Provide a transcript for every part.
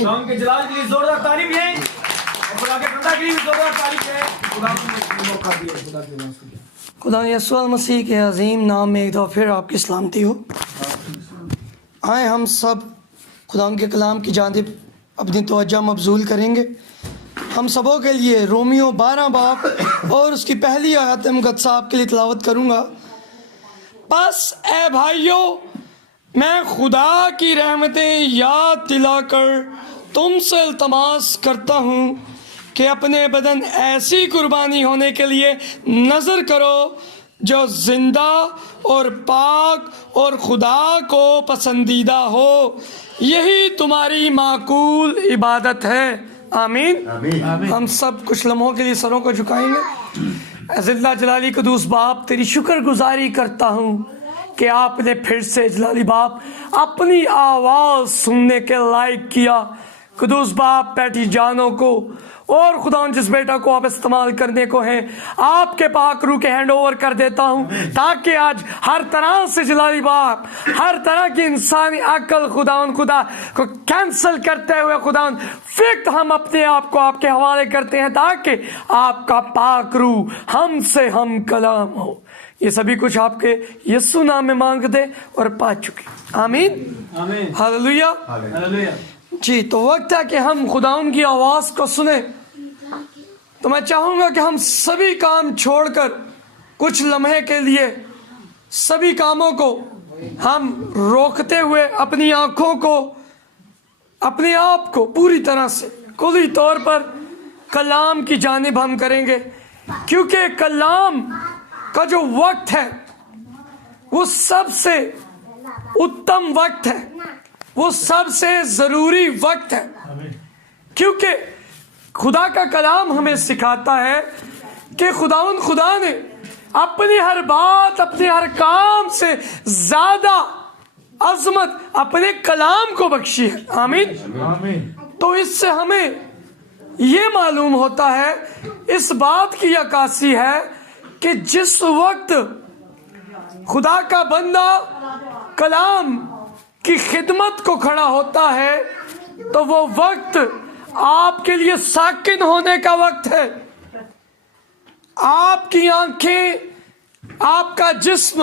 خدا کے جلال کے لیے زوردار تعریف ہے اور خدا کے بندہ کے لیے زوردار تعریف ہے. خدا نے موقع دیا. خدا کے نام سے خدا یسوع المسیح کے عظیم نام میں ایک دفعہ پھر آپ کی سلامتی ہو. آئیں ہم سب خدا کے کلام کی جانب اپنی توجہ مبذول کریں گے. ہم سبوں کے لیے رومیو 12 باب اور اس کی پہلی آیت مقدسہ آپ کے لیے تلاوت کروں گا. بس اے بھائیو، میں خدا کی رحمتیں یاد دلا کر تم سے التماس کرتا ہوں کہ اپنے بدن ایسی قربانی ہونے کے لیے نظر کرو جو زندہ اور پاک اور خدا کو پسندیدہ ہو. یہی تمہاری معقول عبادت ہے. آمین. ہم سب کچھ لمحوں کے لیے سروں کو جھکائیں گے. اے اللہ جلالی قدوس باپ، تیری شکر گزاری کرتا ہوں کہ آپ نے پھر سے جلالی باپ اپنی آواز سننے کے لائق کیا. قدوس باپ بیٹی جانوں کو اور خدا جس بیٹا کو آپ استعمال کرنے کو ہیں آپ کے پاک روح کے ہینڈ اوور کر دیتا ہوں، تاکہ آج ہر طرح سے جلالی باپ، ہر طرح کی انسانی عقل خدا کو کینسل کرتے ہوئے خدا فقط ہم اپنے آپ کو آپ کے حوالے کرتے ہیں، تاکہ آپ کا پاک روح ہم سے ہم کلام ہو. یہ سبھی کچھ آپ کے یسوع نام میں مانگ دے اور پا چکے. آمین. ہاللویا. جی، تو وقت ہے کہ ہم خداوند کی آواز کو سنیں. تو میں چاہوں گا کہ ہم سبھی کام چھوڑ کر کچھ لمحے کے لیے سبھی کاموں کو ہم روکتے ہوئے اپنی آنکھوں کو، اپنے آپ کو پوری طرح سے کلی طور پر کلام کی جانب ہم کریں گے، کیونکہ کلام کا جو وقت ہے وہ سب سے اتم وقت ہے، وہ سب سے ضروری وقت ہے. کیونکہ خدا کا کلام ہمیں سکھاتا ہے کہ خدا نے اپنی ہر بات، اپنے ہر کام سے زیادہ عظمت اپنے کلام کو بخشی ہے. آمین. تو اس سے ہمیں یہ معلوم ہوتا ہے، اس بات کی عکاسی ہے کہ جس وقت خدا کا بندہ کلام کی خدمت کو کھڑا ہوتا ہے تو وہ وقت آپ کے لیے ساکن ہونے کا وقت ہے. آپ کی آنکھیں، آپ کا جسم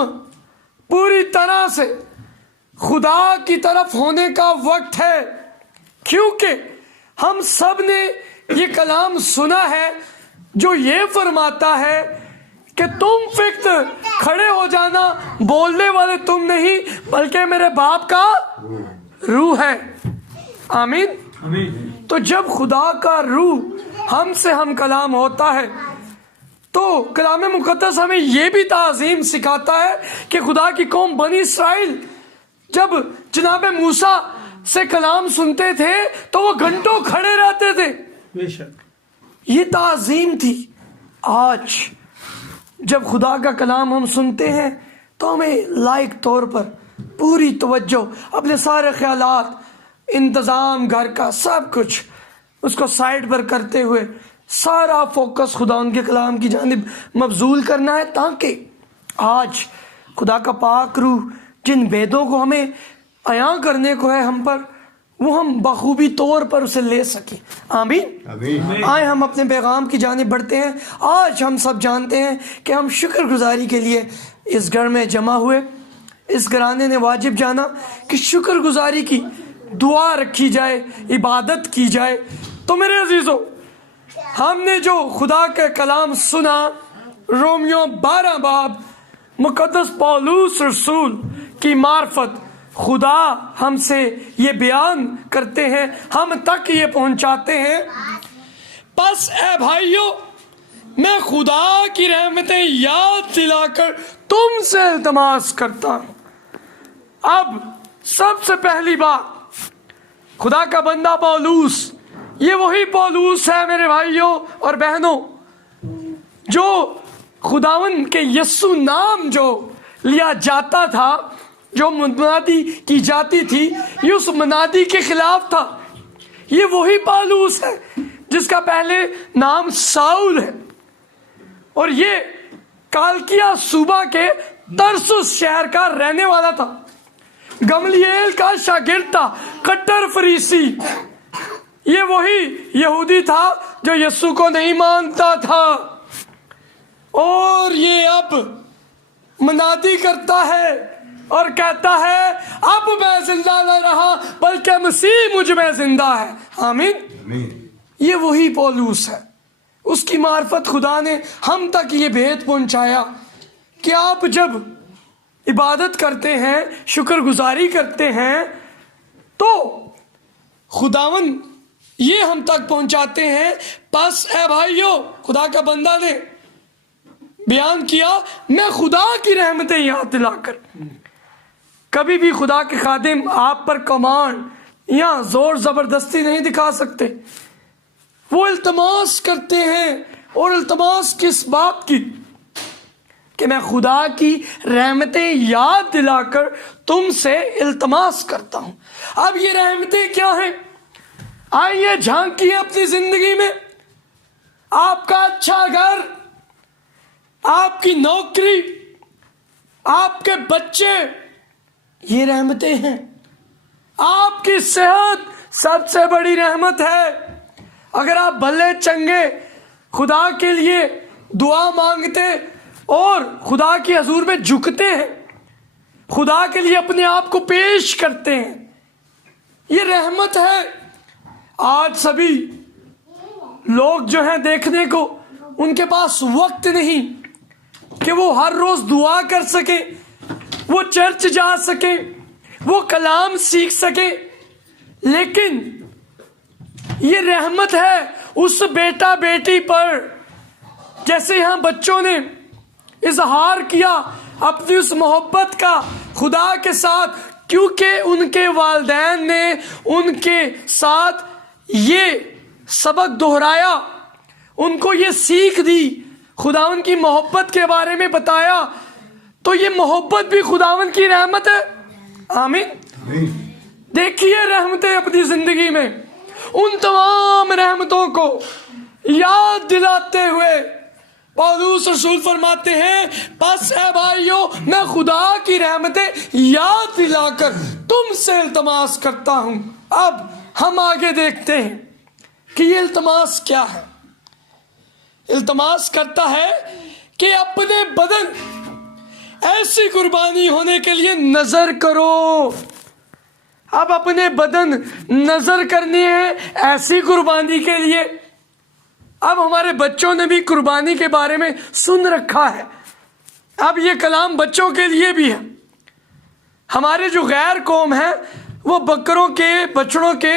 پوری طرح سے خدا کی طرف ہونے کا وقت ہے، کیونکہ ہم سب نے یہ کلام سنا ہے جو یہ فرماتا ہے کہ تم فقط کھڑے ہو جانا، بولنے والے تم نہیں بلکہ میرے باپ کا روح ہے. آمین. تو جب خدا کا روح ہم سے ہم کلام ہوتا ہے تو کلام مقدس ہمیں یہ بھی تعظیم سکھاتا ہے کہ خدا کی قوم بنی اسرائیل جب جناب موسیٰ سے کلام سنتے تھے تو وہ گھنٹوں کھڑے رہتے تھے. یہ تعظیم تھی. آج جب خدا کا کلام ہم سنتے ہیں تو ہمیں لائق طور پر پوری توجہ، اپنے سارے خیالات، انتظام گھر کا سب کچھ اس کو سائڈ پر کرتے ہوئے سارا فوکس خدا ان کے کلام کی جانب مبذول کرنا ہے، تاکہ آج خدا کا پاک روح جن بیدوں کو ہمیں عیاں کرنے کو ہے ہم پر، وہ ہم بخوبی طور پر اسے لے سکیں. آمین. آئے ہم اپنے پیغام کی جانب بڑھتے ہیں. آج ہم سب جانتے ہیں کہ ہم شکر گزاری کے لیے اس گھر میں جمع ہوئے. اس گھرانے نے واجب جانا کہ شکر گزاری کی دعا رکھی جائے، عبادت کی جائے. تو میرے عزیزو، ہم نے جو خدا کے کلام سنا، رومیو 12 باب مقدس پولس رسول کی معرفت خدا ہم سے یہ بیان کرتے ہیں، ہم تک یہ پہنچاتے ہیں. بس اے بھائیو، میں خدا کی رحمتیں یاد دلا کر تم سے التماس کرتا ہوں. اب سب سے پہلی بات، خدا کا بندہ پولس، یہ وہی پولس ہے میرے بھائیوں اور بہنوں جو خداون کے یسوع نام جو لیا جاتا تھا، جو منادی کی جاتی تھی، یہ اس منادی کے خلاف تھا. یہ وہی پولس ہے جس کا پہلے نام ساؤل ہے، اور یہ کالکیا صوبہ کے ترسوس شہر کا رہنے والا تھا. گملیل کا شاگرد تھا، کٹر فریسی. یہ وہی یہودی تھا جو یسوع کو نہیں مانتا تھا، اور یہ اب منادی کرتا ہے اور کہتا ہے اب میں زندہ نہ رہا بلکہ مسیح مجھ میں زندہ ہے۔ آمین۔ یہ وہی پولوس ہے، اس کی معرفت خدا نے ہم تک یہ بھید پہنچایا کہ آپ جب عبادت کرتے ہیں، شکر گزاری کرتے ہیں، تو خداون یہ ہم تک پہنچاتے ہیں، پس اے بھائیو، خدا کا بندہ نے بیان کیا، میں خدا کی رحمتیں یاد دلا کر، کبھی بھی خدا کے خادم آپ پر کمانڈ یا زور زبردستی نہیں دکھا سکتے، وہ التماس کرتے ہیں، اور التماس کس بات کی؟ کہ میں خدا کی رحمتیں یاد دلا کر تم سے التماس کرتا ہوں۔ اب یہ رحمتیں کیا ہیں؟ آئیے جھانکیے اپنی زندگی میں، آپ کا اچھا گھر، آپ کی نوکری، آپ کے بچے، یہ رحمتیں ہیں۔ آپ کی صحت سب سے بڑی رحمت ہے۔ اگر آپ بھلے چنگے خدا کے لیے دعا مانگتے اور خدا کی حضور میں جھکتے ہیں، خدا کے لیے اپنے آپ کو پیش کرتے ہیں، یہ رحمت ہے۔ آج سبھی لوگ جو ہیں دیکھنے کو، ان کے پاس وقت نہیں کہ وہ ہر روز دعا کر سکیں، وہ چرچ جا سکیں، وہ کلام سیکھ سکیں، لیکن یہ رحمت ہے اس بیٹا بیٹی پر، جیسے یہاں بچوں نے اظہار کیا اپنی اس محبت کا خدا کے ساتھ، کیونکہ ان کے والدین نے ان کے ساتھ یہ سبق دہرایا، ان کو یہ سیکھ دی، خداوند کی محبت کے بارے میں بتایا، تو یہ محبت بھی خداوند کی رحمت ہے۔ آمین۔ دیکھیے رحمتیں اپنی زندگی میں، ان تمام رحمتوں کو یاد دلاتے ہوئے پولوس رسول فرماتے ہیں، پس اے بھائیو، میں خدا کی رحمتیں یاد دلا کر تم سے التماس کرتا ہوں۔ اب ہم آگے دیکھتے ہیں کہ یہ التماس کیا ہے۔ التماس کرتا ہے کہ اپنے بدن ایسی قربانی ہونے کے لیے نظر کرو۔ اب اپنے بدن نظر کرنی ہے ایسی قربانی کے لیے۔ اب ہمارے بچوں نے بھی قربانی کے بارے میں سن رکھا ہے، اب یہ کلام بچوں کے لیے بھی ہے۔ ہمارے جو غیر قوم ہیں وہ بکروں کے، بچڑوں کے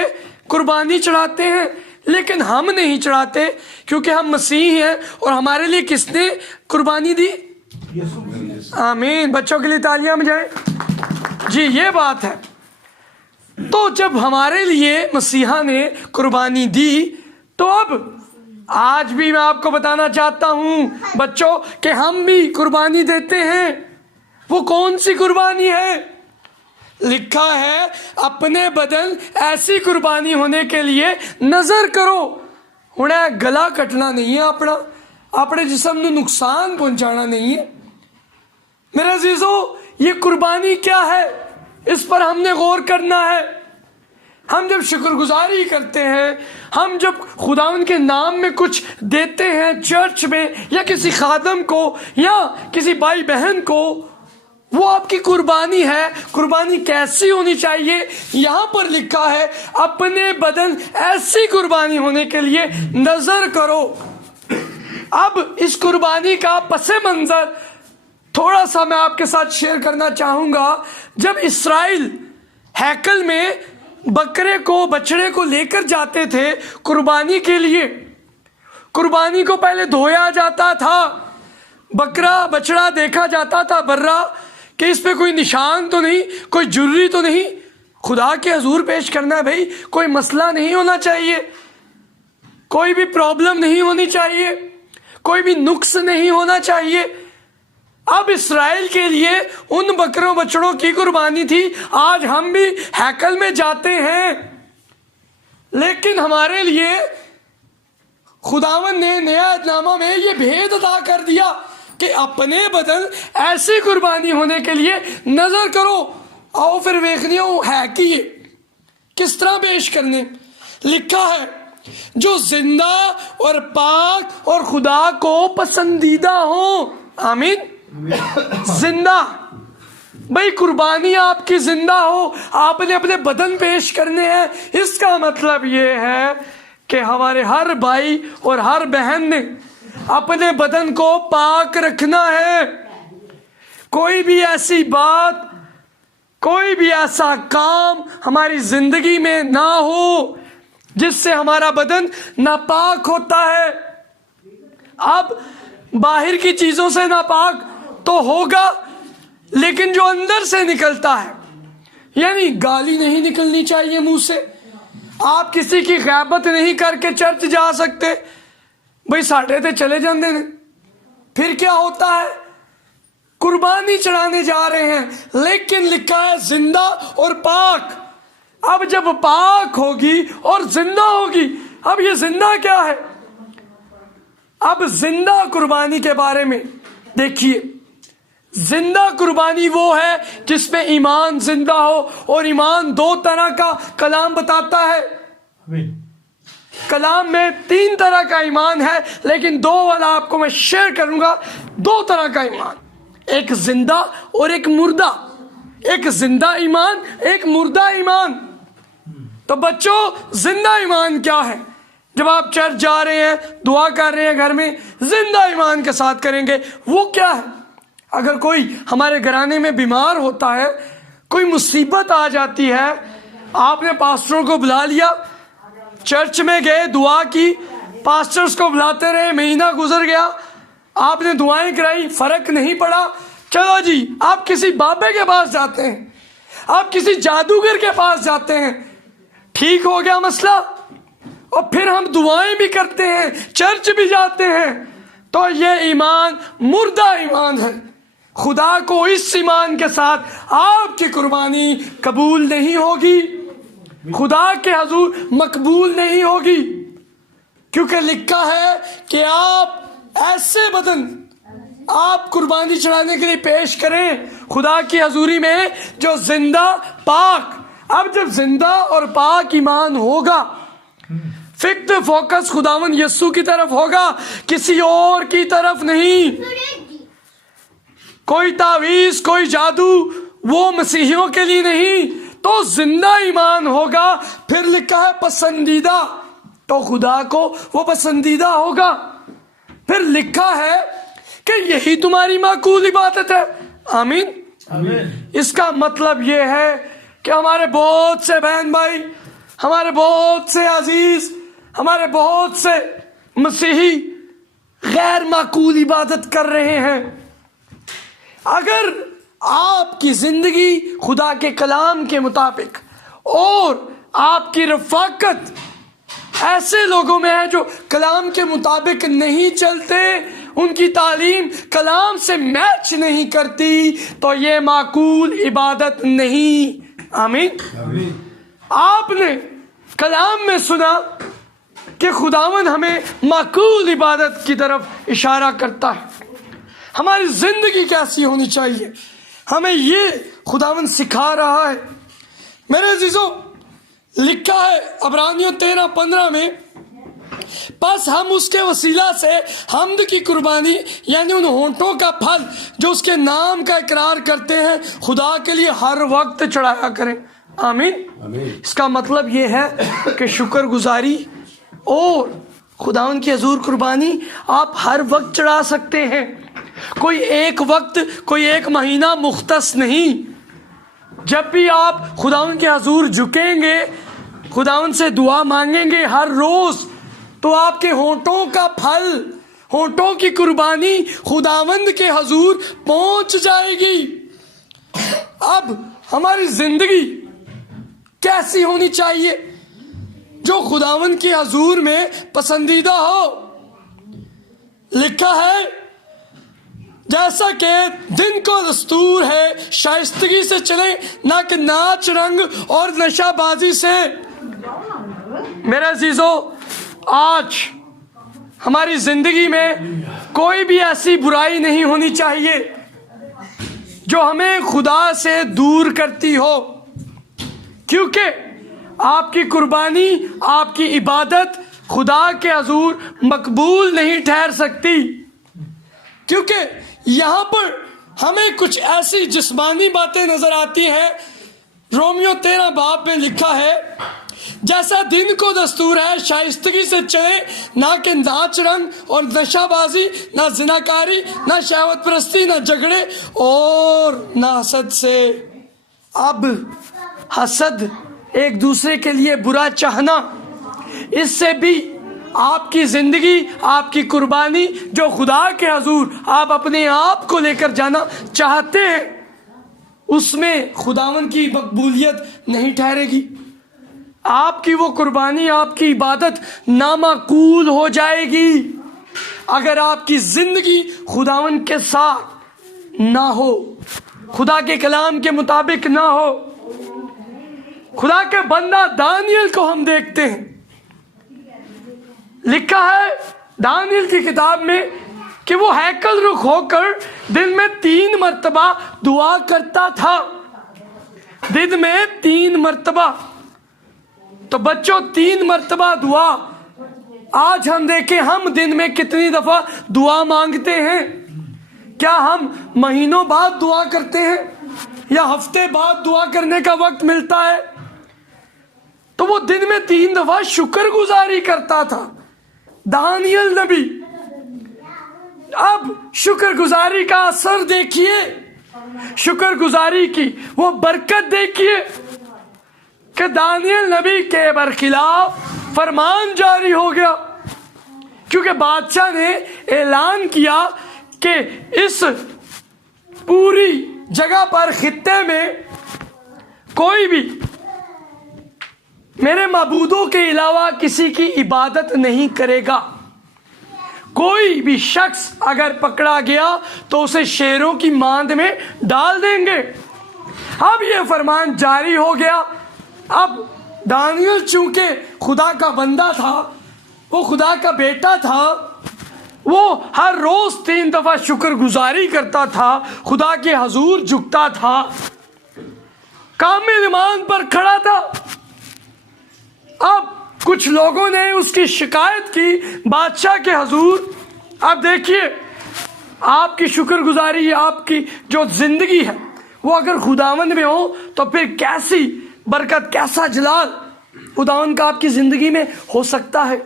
قربانی چڑھاتے ہیں، لیکن ہم نہیں چڑھاتے، کیونکہ ہم مسیح ہیں، اور ہمارے لیے کس نے قربانی دی؟ آمین۔ بچوں کے لیے تالیاں بجائیں۔ جی یہ بات ہے۔ تو جب ہمارے لیے مسیحا نے قربانی دی، تو اب آج بھی میں آپ کو بتانا چاہتا ہوں بچوں کہ ہم بھی قربانی دیتے ہیں۔ وہ کون سی قربانی ہے؟ لکھا ہے اپنے بدن ایسی قربانی ہونے کے لیے نظر کرو۔ انہیں گلا کٹنا نہیں ہے، اپنے جسم نو نقصان پہنچانا نہیں ہے۔ میرے عزیزو، یہ قربانی کیا ہے، اس پر ہم نے غور کرنا ہے۔ ہم جب شکر گزاری کرتے ہیں، ہم جب خداوند کے نام میں کچھ دیتے ہیں چرچ میں، یا کسی خادم کو یا کسی بھائی بہن کو، وہ آپ کی قربانی ہے۔ قربانی کیسی ہونی چاہیے؟ یہاں پر لکھا ہے اپنے بدن ایسی قربانی ہونے کے لیے نظر کرو۔ اب اس قربانی کا پس منظر تھوڑا سا میں آپ کے ساتھ شیئر کرنا چاہوں گا۔ جب اسرائیل ہیکل میں بکرے کو، بچڑے کو لے کر جاتے تھے قربانی کے لیے، قربانی کو پہلے دھویا جاتا تھا، بکرا بچڑا دیکھا جاتا تھا برا کہ اس پہ کوئی نشان تو نہیں، کوئی جویلری تو نہیں، خدا کے حضور پیش کرنا ہے بھائی، کوئی مسئلہ نہیں ہونا چاہیے، کوئی بھی پرابلم نہیں ہونی چاہیے، کوئی بھی نقص نہیں ہونا چاہیے۔ اب اسرائیل کے لیے ان بکروں بچڑوں کی قربانی تھی۔ آج ہم بھی ہیکل میں جاتے ہیں، لیکن ہمارے لیے خداوند نے نیا نامہ میں یہ بھید عطا کر دیا کہ اپنے بدن ایسی قربانی ہونے کے لیے نظر کرو۔ آؤ پھر ویکھنیو ہے کہ یہ کس طرح پیش کرنے۔ لکھا ہے جو زندہ اور پاک اور خدا کو پسندیدہ ہوں. آمین. زندہ بھائی قربانی آپ کی زندہ ہو, آپ نے اپنے بدن پیش کرنے ہیں. اس کا مطلب یہ ہے کہ ہمارے ہر بھائی اور ہر بہن نے اپنے بدن کو پاک رکھنا ہے. کوئی بھی ایسی بات, کوئی بھی ایسا کام ہماری زندگی میں نہ ہو جس سے ہمارا بدن ناپاک ہوتا ہے. اب باہر کی چیزوں سے ناپاک تو ہوگا, لیکن جو اندر سے نکلتا ہے, یعنی گالی نہیں نکلنی چاہیے منہ سے. آپ کسی کی غیبت نہیں کر کے چرچ جا سکتے. بھئی ساڑھے تے چلے جاندے نے, پھر کیا ہوتا ہے؟ قربانی چڑھانے جا رہے ہیں, لیکن لکھا ہے زندہ اور پاک. اب جب پاک ہوگی اور زندہ ہوگی, اب یہ زندہ کیا ہے؟ اب زندہ قربانی کے بارے میں دیکھیے. زندہ قربانی وہ ہے جس میں ایمان زندہ ہو, اور ایمان دو طرح کا کلام بتاتا ہے. کلام میں 3 طرح کا ایمان ہے, لیکن 2 والا آپ کو میں شیئر کروں گا. 2 طرح کا ایمان, ایک زندہ اور ایک مردہ. ایک زندہ ایمان, ایک مردہ ایمان. تو بچوں زندہ ایمان کیا ہے؟ جب آپ چرچ جا رہے ہیں, دعا کر رہے ہیں گھر میں, زندہ ایمان کے ساتھ کریں گے. وہ کیا ہے؟ اگر کوئی ہمارے گھرانے میں بیمار ہوتا ہے, کوئی مصیبت آ جاتی ہے, آپ نے پاسٹروں کو بلا لیا, چرچ میں گئے, دعا کی, پاسٹرز کو بلاتے رہے, مہینہ گزر گیا, آپ نے دعائیں کرائی, فرق نہیں پڑا. چلو جی آپ کسی بابے کے پاس جاتے ہیں, آپ کسی جادوگر کے پاس جاتے ہیں, ٹھیک ہو گیا مسئلہ, اور پھر ہم دعائیں بھی کرتے ہیں, چرچ بھی جاتے ہیں. تو یہ ایمان مردہ ایمان ہے. خدا کو اس ایمان کے ساتھ آپ کی قربانی قبول نہیں ہوگی, خدا کے حضور مقبول نہیں ہوگی. کیونکہ لکھا ہے کہ آپ ایسے بدن آپ قربانی چڑھانے کے لیے پیش کریں خدا کی حضوری میں جو زندہ پاک. اب جب زندہ اور پاک ایمان ہوگا, فکر فوکس خداوند یسوع کی طرف ہوگا, کسی اور کی طرف نہیں. کوئی تعویذ, کوئی جادو وہ مسیحیوں کے لیے نہیں. تو زندہ ایمان ہوگا. پھر لکھا ہے پسندیدہ, تو خدا کو وہ پسندیدہ ہوگا. پھر لکھا ہے کہ یہی تمہاری معقول عبادت ہے. آمین. اس کا مطلب یہ ہے کہ ہمارے بہت سے بہن بھائی, ہمارے بہت سے عزیز, ہمارے بہت سے مسیحی غیر معقول عبادت کر رہے ہیں. اگر آپ کی زندگی خدا کے کلام کے مطابق اور آپ کی رفاقت ایسے لوگوں میں ہے جو کلام کے مطابق نہیں چلتے, ان کی تعلیم کلام سے میچ نہیں کرتی, تو یہ معقول عبادت نہیں. آمین. آپ نے کلام میں سنا کہ خداوند ہمیں معقول عبادت کی طرف اشارہ کرتا ہے. ہماری زندگی کیسی ہونی چاہیے, ہمیں یہ خداوند سکھا رہا ہے. میرے عزیزوں, لکھا ہے عبرانیوں 13:15 میں, بس ہم اس کے وسیلہ سے حمد کی قربانی یعنی ان ہونٹوں کا پھل جو اس کے نام کا اقرار کرتے ہیں خدا کے لیے ہر وقت چڑھایا کریں. آمین. اس کا مطلب یہ ہے کہ شکر گزاری اور خداوند کی حضور قربانی آپ ہر وقت چڑھا سکتے ہیں. کوئی ایک وقت, کوئی ایک مہینہ مختص نہیں. جب بھی آپ خداوند کے حضور جھکیں گے, خداوند سے دعا مانگیں گے ہر روز, تو آپ کے ہونٹوں کا پھل, ہونٹوں کی قربانی خداوند کے حضور پہنچ جائے گی. اب ہماری زندگی کیسی ہونی چاہیے جو خداوند کے حضور میں پسندیدہ ہو؟ لکھا ہے جیسا کہ دن کو دستور ہے شائستگی سے چلیں, نہ کہ ناچ رنگ اور نشہ بازی سے. میرے عزیزو, آج ہماری زندگی میں کوئی بھی ایسی برائی نہیں ہونی چاہیے جو ہمیں خدا سے دور کرتی ہو, کیونکہ آپ کی قربانی، آپ کی عبادت خدا کے حضور مقبول نہیں ٹھہر سکتی، کیونکہ یہاں پر ہمیں کچھ ایسی جسمانی باتیں نظر آتی ہیں۔ رومیو 13 باب میں لکھا ہے، جیسا دن کو دستور ہے شائستگی سے چلے، نہ کہ ناچ رنگ اور نشہ بازی، نہ زناکاری، نہ شہوت پرستی، نہ جھگڑے اور نہ حسد سے۔ اب حسد، ایک دوسرے کے لیے برا چاہنا، اس سے بھی آپ کی زندگی، آپ کی قربانی جو خدا کے حضور آپ اپنے آپ کو لے کر جانا چاہتے ہیں، اس میں خداوند کی مقبولیت نہیں ٹھہرے گی۔ آپ کی وہ قربانی، آپ کی عبادت نامعقول ہو جائے گی اگر آپ کی زندگی خداوند کے ساتھ نہ ہو، خدا کے کلام کے مطابق نہ ہو۔ خدا کے بندہ دانیل کو ہم دیکھتے ہیں، لکھا ہے دانیل کی کتاب میں کہ وہ ہیکل رخ ہو کر دن میں 3 مرتبہ دعا کرتا تھا، دن میں 3 مرتبہ۔ تو بچوں 3 مرتبہ دعا، آج ہم دیکھیں ہم دن میں کتنی دفعہ دعا مانگتے ہیں؟ کیا ہم مہینوں بعد دعا کرتے ہیں یا ہفتے بعد دعا کرنے کا وقت ملتا ہے؟ تو وہ دن میں 3 دفعہ شکر گزاری کرتا تھا دانیل نبی۔ اب شکر گزاری کا اثر دیکھیے، شکر گزاری کی وہ برکت دیکھیے کہ دانیل نبی کے برخلاف فرمان جاری ہو گیا، کیونکہ بادشاہ نے اعلان کیا کہ اس پوری جگہ پر، خطے میں کوئی بھی میرے معبودوں کے علاوہ کسی کی عبادت نہیں کرے گا۔ کوئی بھی شخص اگر پکڑا گیا تو اسے شیروں کی ماند میں ڈال دیں گے۔ اب یہ فرمان جاری ہو گیا۔ اب دانیل چونکہ خدا کا بندہ تھا، وہ خدا کا بیٹا تھا، وہ ہر روز 3 دفعہ شکر گزاری کرتا تھا، خدا کے حضور جھکتا تھا، کامل ایمان پر کھڑا تھا۔ اب کچھ لوگوں نے اس کی شکایت کی بادشاہ کے حضور۔ اب دیکھیے، آپ کی شکر گزاری، آپ کی جو زندگی ہے وہ اگر خداوند میں ہو تو پھر کیسی برکت، کیسا جلال خداوند کا آپ کی زندگی میں ہو سکتا ہے۔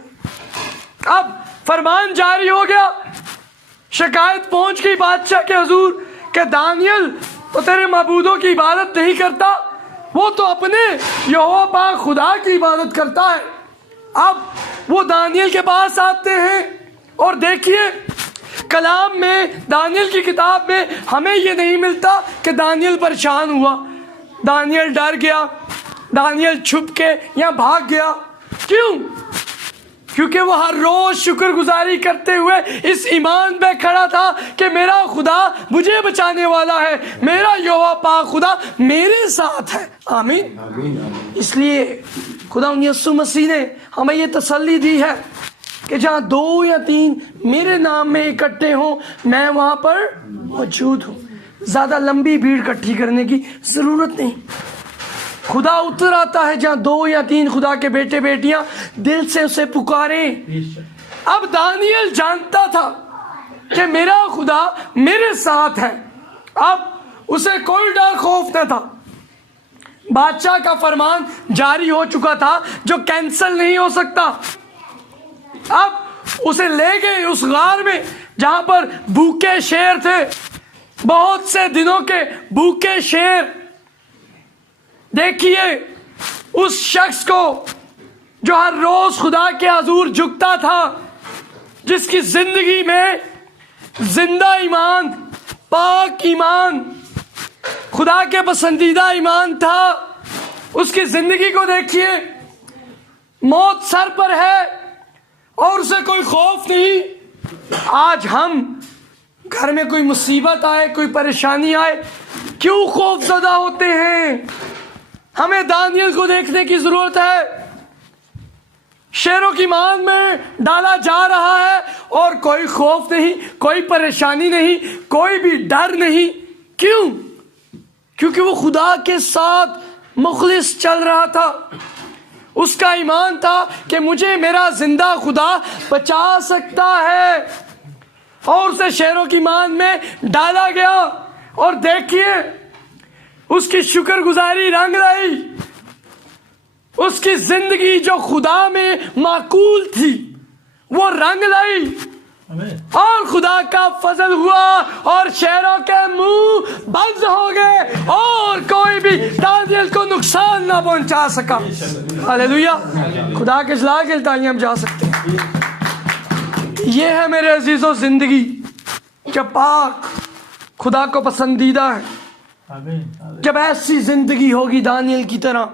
اب فرمان جاری ہو گیا، شکایت پہنچ گئی بادشاہ کے حضور کہ دانیل تو تیرے معبودوں کی عبادت نہیں کرتا، وہ تو اپنے یہوہ پاک خدا کی عبادت کرتا ہے۔ اب وہ دانیل کے پاس آتے ہیں اور دیکھیے کلام میں، دانیل کی کتاب میں ہمیں یہ نہیں ملتا کہ دانیل پریشان ہوا، دانیل ڈر گیا، دانیل چھپ کے یا بھاگ گیا۔ کیوں؟ کیونکہ وہ ہر روز شکر گزاری کرتے ہوئے اس ایمان پہ کھڑا تھا کہ میرا خدا مجھے بچانے والا ہے، میرا یہوہ پاک خدا میرے ساتھ ہے۔ آمین۔ اس لیے خدا یسوع مسیح نے ہمیں یہ تسلی دی ہے کہ جہاں 2 یا 3 میرے نام میں اکٹھے ہوں، میں وہاں پر موجود ہوں۔ زیادہ لمبی بھیڑ اکٹھی کرنے کی ضرورت نہیں۔ خدا اتر آتا ہے جہاں 2 یا 3 خدا کے بیٹے بیٹیاں دل سے اسے پکاریں۔ اب دانیل جانتا تھا کہ میرا خدا میرے ساتھ ہے، اب اسے کوئی ڈر خوف نہ تھا۔ بادشاہ کا فرمان جاری ہو چکا تھا جو کینسل نہیں ہو سکتا۔ اب اسے لے گئے اس غار میں جہاں پر بھوکے شیر تھے، بہت سے دنوں کے بھوکے شیر۔ دیکھیے اس شخص کو جو ہر روز خدا کے حضور جھکتا تھا، جس کی زندگی میں زندہ ایمان، پاک ایمان، خدا کے پسندیدہ ایمان تھا۔ اس کی زندگی کو دیکھیے، موت سر پر ہے اور اسے کوئی خوف نہیں۔ آج ہم گھر میں کوئی مصیبت آئے، کوئی پریشانی آئے، کیوں خوف زدہ ہوتے ہیں؟ ہمیں دانیل کو دیکھنے کی ضرورت ہے۔ شیروں کی مان میں ڈالا جا رہا ہے اور کوئی خوف نہیں، کوئی پریشانی نہیں، کوئی بھی ڈر نہیں۔ کیوں؟ کیونکہ وہ خدا کے ساتھ مخلص چل رہا تھا۔ اس کا ایمان تھا کہ مجھے میرا زندہ خدا بچا سکتا ہے، اور اسے شیر و کیمان میں ڈالا گیا، اور دیکھیے اس کی شکر گزاری رنگ لائی، اس کی زندگی جو خدا میں معقول تھی وہ رنگ لائی، اور خدا کا فضل ہوا اور شیروں کے منہ بند ہو گئے اور کوئی بھی دانیل کو نقصان نہ پہنچا سکا۔ ہاللیلویہ، خدا کے جلال کے تائیں ہم جا سکتے ہیں۔ یہ ہے میرے عزیزو زندگی کہ پاک خدا کو پسندیدہ ہے۔ جب ایسی زندگی ہوگی دانیل کی طرح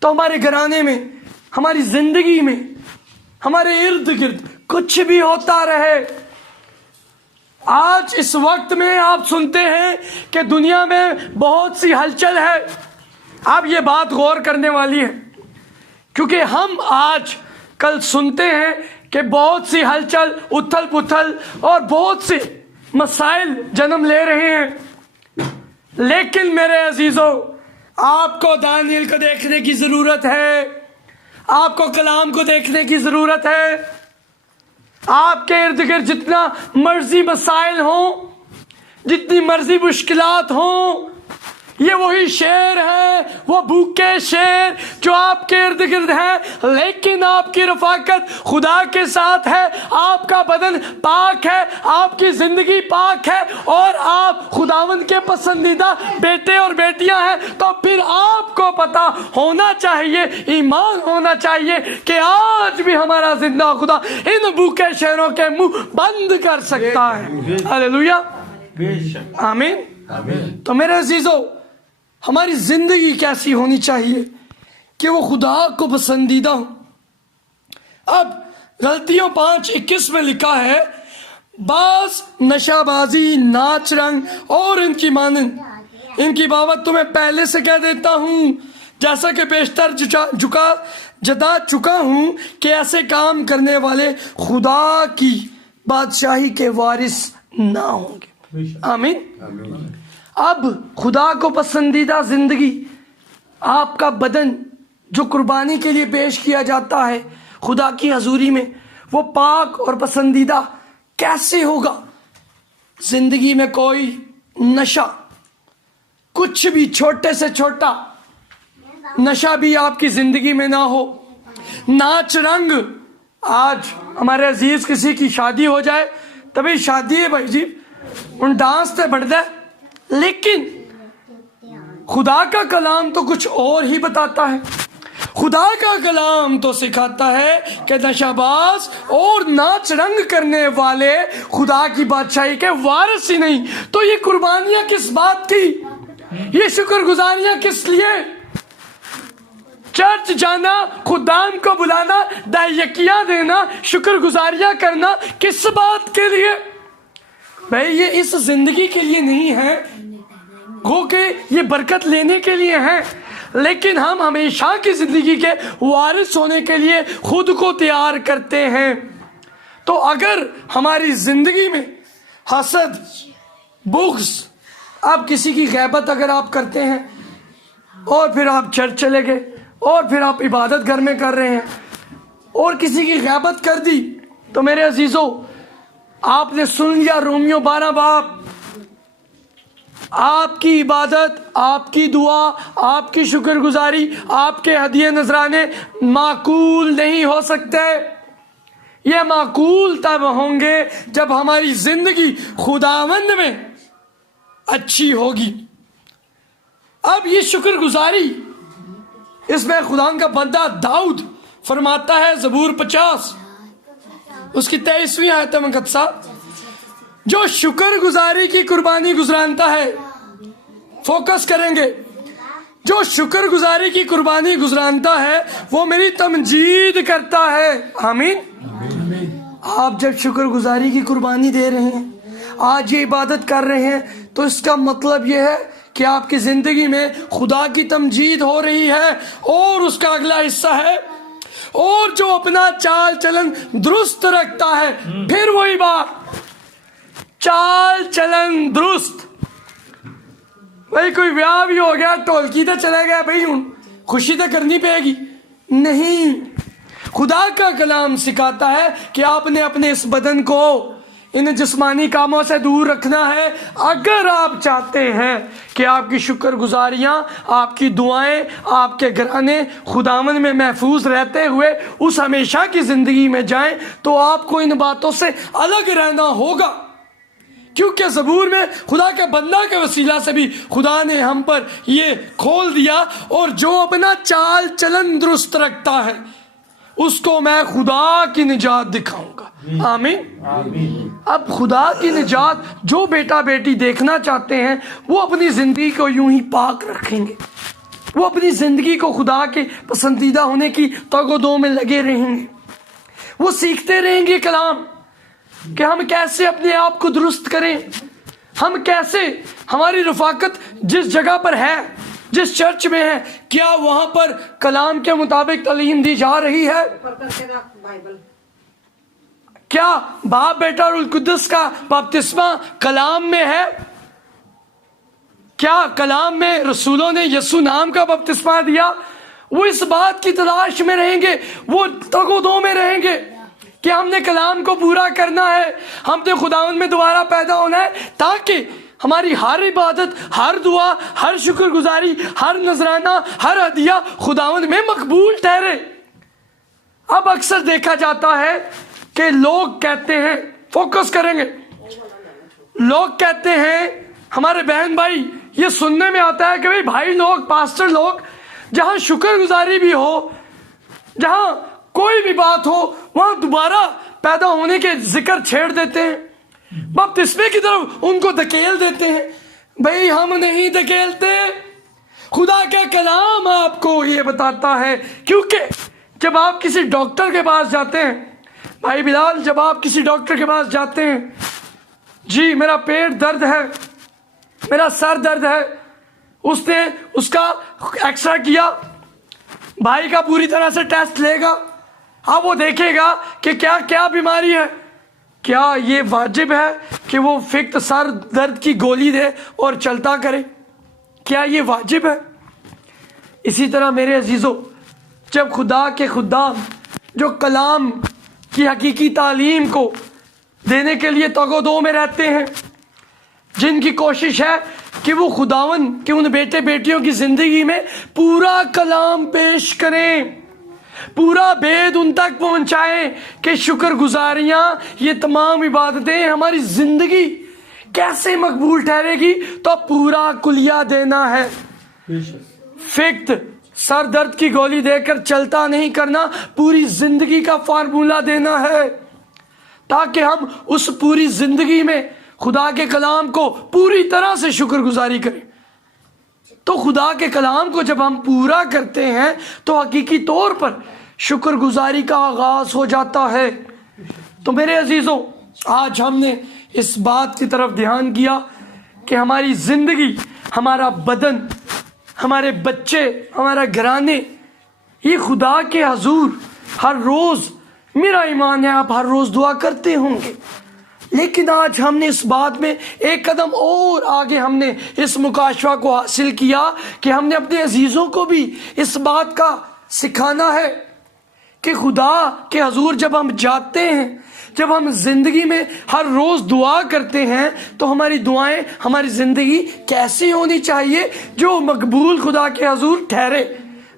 تو ہمارے گھرانے میں، ہماری زندگی میں، ہمارے ارد گرد کچھ بھی ہوتا رہے۔ آج اس وقت میں آپ سنتے ہیں کہ دنیا میں بہت سی ہلچل ہے۔ اب یہ بات غور کرنے والی ہے، کیونکہ ہم آج کل سنتے ہیں کہ بہت سی ہلچل، اتھل پتھل اور بہت سے مسائل جنم لے رہے ہیں، لیکن میرے عزیزو آپ کو دانیل کو دیکھنے کی ضرورت ہے، آپ کو کلام کو دیکھنے کی ضرورت ہے۔ آپ کے ارد گرد جتنا مرضی مسائل ہوں، جتنی مرضی مشکلات ہوں، یہ وہی شیر ہے، وہ بھوکے شیر جو آپ کے ارد گرد ہیں، لیکن آپ کی رفاقت خدا کے ساتھ ہے، آپ کا بدن پاک ہے، آپ کی زندگی پاک ہے، اور آپ خداوند کے پسندیدہ بیٹے اور بیٹیاں ہیں، تو پھر آپ کو پتا ہونا چاہیے، ایمان ہونا چاہیے کہ آج بھی ہمارا زندہ خدا ان بھوکے شیروں کے منہ بند کر سکتا ہے۔ ہاللیلویہ، آمین۔ تو میرے عزیزو ہماری زندگی کیسی ہونی چاہیے کہ وہ خدا کو پسندیدہ ہو۔ اب غلطیوں 5:21 میں لکھا ہے، بعض نشہ بازی، ناچ رنگ اور ان کی مانند، ان کی بابت تمہیں پہلے سے کہہ دیتا ہوں، جیسا کہ بیشتر جدا چکا ہوں کہ ایسے کام کرنے والے خدا کی بادشاہی کے وارث نہ ہوں گے۔ آمین۔ اب خدا کو پسندیدہ زندگی، آپ کا بدن جو قربانی کے لیے پیش کیا جاتا ہے خدا کی حضوری میں، وہ پاک اور پسندیدہ کیسے ہوگا؟ زندگی میں کوئی نشہ، کچھ بھی چھوٹے سے چھوٹا نشہ بھی آپ کی زندگی میں نہ ہو۔ ناچ رنگ، آج ہمارے عزیز کسی کی شادی ہو جائے، تبھی شادی ہے بھائی جی، ان ڈانس تے بڑھ دے، لیکن خدا کا کلام تو کچھ اور ہی بتاتا ہے۔ خدا کا کلام تو سکھاتا ہے کہ نشہ باز اور ناچ رنگ کرنے والے خدا کی بادشاہی کے وارث ہی نہیں، تو یہ قربانیاں کس بات کی، یہ شکر گزاریاں کس لیے؟ چرچ جانا، خدام کو بلانا، دہیکیاں دینا، شکر گزاریاں کرنا کس بات کے لیے؟ بھائی یہ اس زندگی کے لیے نہیں ہے، گو کہ یہ برکت لینے کے لیے ہے، لیکن ہم ہمیشہ کی زندگی کے وارث ہونے کے لیے خود کو تیار کرتے ہیں۔ تو اگر ہماری زندگی میں حسد، بغض، اب کسی کی غیبت اگر آپ کرتے ہیں اور پھر آپ چرچ چلے گئے اور پھر آپ عبادت گھر میں کر رہے ہیں اور کسی کی غیبت کر دی، تو میرے عزیزو آپ نے سن لیا رومیو 12 باب، آپ کی عبادت، آپ کی دعا، آپ کی شکر گزاری، آپ کے ہدیے نذرانے معقول نہیں ہو سکتے۔ یہ معقول تب ہوں گے جب ہماری زندگی خداوند میں اچھی ہوگی۔ اب یہ شکر گزاری، اس میں خدا کا بندہ داؤد فرماتا ہے، زبور 50 اس کی 23ویں آیت مقدسہ، جو شکر گزاری کی قربانی گزرانتا ہے، فوکس کریں گے، جو شکر گزاری کی قربانی گزرانتا ہے وہ میری تمجید کرتا ہے۔ آمین۔ آپ جب شکر گزاری کی قربانی دے رہے ہیں، آج یہ عبادت کر رہے ہیں، تو اس کا مطلب یہ ہے کہ آپ کی زندگی میں خدا کی تمجید ہو رہی ہے۔ اور اس کا اگلا حصہ ہے، اور جو اپنا چال چلن درست رکھتا ہے، پھر وہی بات، چال چلن درست۔ بھائی کوئی بیاہ بھی ہو گیا، ٹولکی تو چلے گئے، بھائی خوشی تو کرنی پڑے گی، نہیں، خدا کا کلام سکھاتا ہے کہ آپ نے اپنے اس بدن کو ان جسمانی کاموں سے دور رکھنا ہے اگر آپ چاہتے ہیں کہ آپ کی شکر گزاریاں، آپ کی دعائیں، آپ کے گھرانے خداوند میں محفوظ رہتے ہوئے اس ہمیشہ کی زندگی میں جائیں، تو آپ کو ان باتوں سے الگ رہنا ہوگا، کیونکہ زبور میں خدا کے بندہ کے وسیلہ سے بھی خدا نے ہم پر یہ کھول دیا، اور جو اپنا چال چلن درست رکھتا ہے اس کو میں خدا کی نجات دکھاؤں گا۔ آمین۔ اب خدا کی نجات جو بیٹا بیٹی دیکھنا چاہتے ہیں وہ اپنی زندگی کو یوں ہی پاک رکھیں گے، وہ اپنی زندگی کو خدا کے پسندیدہ ہونے کی تگ و دو میں لگے رہیں گے، وہ سیکھتے رہیں گے کلام کہ ہم کیسے اپنے آپ کو درست کریں، ہم کیسے، ہماری رفاقت جس جگہ پر ہے، جس چرچ میں ہے، کیا وہاں پر کلام کے مطابق تعلیم دی جا رہی ہے؟ کیا باپ بیٹا اور القدس کا بپتسمہ کلام میں ہے؟ کیا کلام میں رسولوں نے یسوع نام کا بپتسمہ دیا؟ وہ اس بات کی تلاش میں رہیں گے، وہ تگ و دو میں رہیں گے کہ ہم نے کلام کو پورا کرنا ہے، ہم نے خداوند میں دوبارہ پیدا ہونا ہے، تاکہ ہماری ہر عبادت، ہر دعا، ہر شکر گزاری، ہر نذرانہ، ہر ہدیہ خداوند میں مقبول ٹھہرے۔ اب اکثر دیکھا جاتا ہے کہ لوگ کہتے ہیں، فوکس کریں گے، لوگ کہتے ہیں، ہمارے بہن بھائی یہ سننے میں آتا ہے کہ بھائی لوگ، پاسٹر لوگ، جہاں شکر گزاری بھی ہو، جہاں کوئی بھی بات ہو، وہاں دوبارہ پیدا ہونے کے ذکر چھیڑ دیتے ہیں، بپتسمے کی طرف ان کو دھکیل دیتے ہیں۔ بھائی ہم نہیں دھکیلتے، خدا کا کلام آپ کو یہ بتاتا ہے، کیونکہ جب آپ کسی ڈاکٹر کے پاس جاتے ہیں، بھائی بلال، جب آپ کسی ڈاکٹر کے پاس جاتے ہیں، جی میرا پیٹ درد ہے، میرا سر درد ہے، اس نے اس کا ایکسرا کیا، بھائی کا پوری طرح سے ٹیسٹ لے گا، اب وہ دیکھے گا کہ کیا کیا بیماری ہے، کیا یہ واجب ہے کہ وہ فقط سر درد کی گولی دے اور چلتا کرے؟ کیا یہ واجب ہے؟ اسی طرح میرے عزیزو، جب خدا کے خدام جو کلام کی حقیقی تعلیم کو دینے کے لیے تگ و دو میں رہتے ہیں، جن کی کوشش ہے کہ وہ خداوند کے ان بیٹے بیٹیوں کی زندگی میں پورا کلام پیش کریں، پورا بید ان تک پہنچائیں کہ شکر گزاریاں، یہ تمام عبادتیں ہماری زندگی کیسے مقبول ٹھہرے گی، تو پورا کلیہ دینا ہے، فقط سر درد کی گولی دے کر چلتا نہیں کرنا، پوری زندگی کا فارمولہ دینا ہے، تاکہ ہم اس پوری زندگی میں خدا کے کلام کو پوری طرح سے شکر گزاری کریں۔ تو خدا کے کلام کو جب ہم پورا کرتے ہیں تو حقیقی طور پر شکر گزاری کا آغاز ہو جاتا ہے۔ تو میرے عزیزوں، آج ہم نے اس بات کی طرف دھیان کیا کہ ہماری زندگی، ہمارا بدن، ہمارے بچے، ہمارا گھرانے، یہ خدا کے حضور ہر روز، میرا ایمان ہے آپ ہر روز دعا کرتے ہوں گے، لیکن آج ہم نے اس بات میں ایک قدم اور آگے ہم نے اس مکاشفہ کو حاصل کیا کہ ہم نے اپنے عزیزوں کو بھی اس بات کا سکھانا ہے کہ خدا کے حضور جب ہم جاتے ہیں، جب ہم زندگی میں ہر روز دعا کرتے ہیں، تو ہماری دعائیں، ہماری زندگی کیسی ہونی چاہیے جو مقبول خدا کے حضور ٹھہرے۔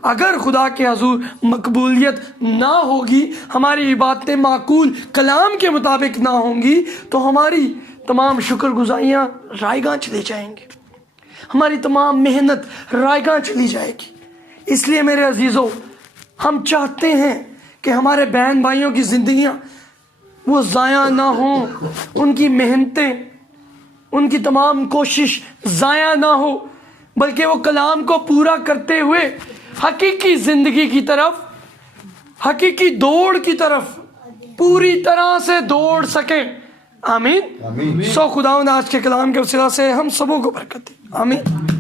اگر خدا کے حضور مقبولیت نہ ہوگی، ہماری عبادتیں معقول کلام کے مطابق نہ ہوں گی، تو ہماری تمام شکر گزاریاں رائے گاں چلی جائیں گی، ہماری تمام محنت رائے گاں چلی جائے گی۔ اس لیے میرے عزیزوں، ہم چاہتے ہیں کہ ہمارے بہن بھائیوں کی زندگیاں وہ ضائع نہ ہوں، ان کی محنتیں، ان کی تمام کوشش ضائع نہ ہو، بلکہ وہ کلام کو پورا کرتے ہوئے حقیقی زندگی کی طرف، حقیقی دوڑ کی طرف پوری طرح سے دوڑ سکیں۔ آمین۔ سو خداوند آج کے کلام کے وسیلہ سے ہم سبوں کو برکت دے۔ آمین۔